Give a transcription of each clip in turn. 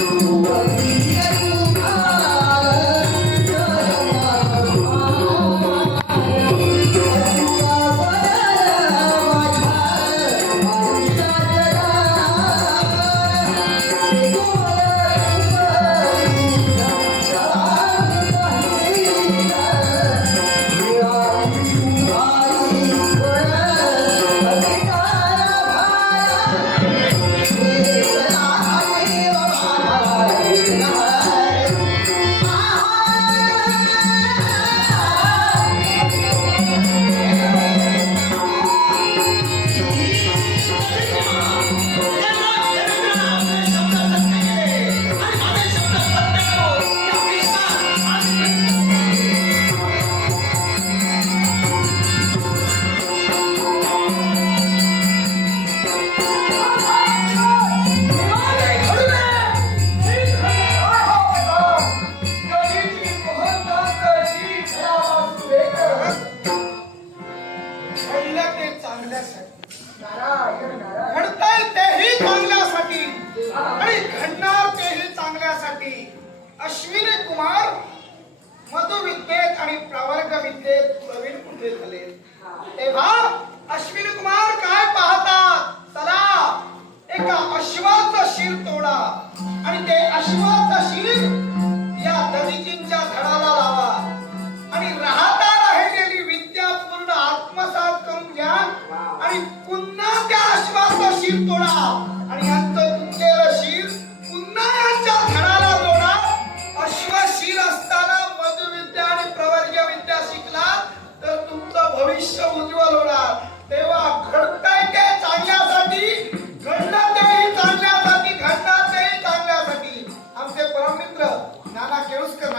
घडलं आणि प्रवर्ग विद्येत प्रवीण कुठे झाले? तेव्हा अश्विन कुमार काय पाहतात चला एका अश्वाचं शिर तोडा. आणि ते अश्वाचं शिर या दलितींच्या धडाला लावा. आणि राहता राहिलेली विद्या पूर्ण आत्मसात करून घ्या. आणि पुन्हा त्या अश्वाचा शिर तोडा. भविष्य उज्ज्वल होणार. तेव्हा घडतंय ते चांगल्यासाठी घडलं तेही चांगल्यासाठी घडणार तेही चांगल्यासाठी. आमचे परममित्र नाना केळुसकर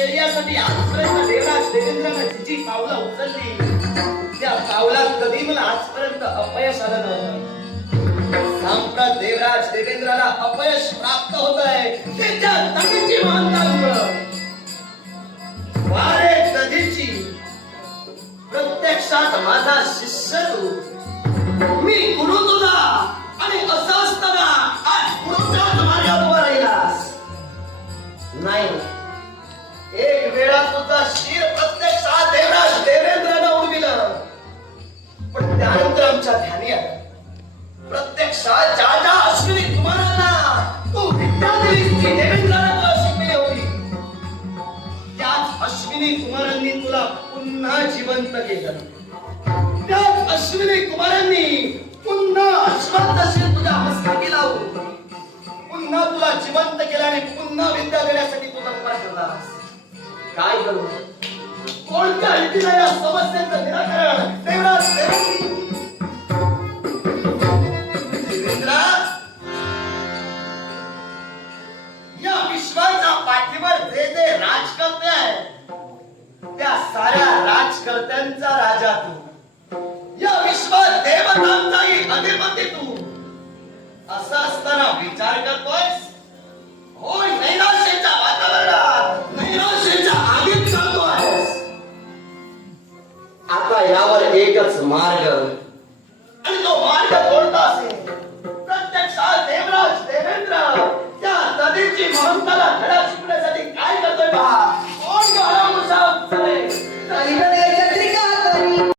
विश्व आजपर्यंत देवराज देवेंद्रानं जी जी पावलं उचलली. त्या पावलात कधी मला आजपर्यंत अपयश आलं नव्हतं. सांप्रत देवराज देवेंद्राला अपयश प्राप्त होत आहे एक वेळा सुद्धा शिर प्रत्यक्षात देवराज देवेंद्रांना उडविलं पण त्यानंतर आमच्या ध्यानी आलं. प्रत्यक्षात ज्या ज्या अश्विनी कुमारांना. तू विद्या दिलीस ती देवेंद्राला शिकली होती. त्याच अश्विनी कुमारांनी तुला पुन्हा जिवंत केलं. त्याच अश्विनी कुमारांनी पुन्हा अश्वत्थ कोणत्या रीतीने या समस्येचं निराकरण देवराज या विश्वाच्या पाठीवर जे जे राजकर्ते आहेत त्या साऱ्या राजकर्त्यांचा राजा तू. या विश्वात देवतांचाही अधिपती तू. असं असताना विचार करतो यावर एकच मार्ग. आणि तो मार्ग कोणता असेल? प्रत्यक्षात देवराज देवेंद्र. त्या नदीची महंताला धडा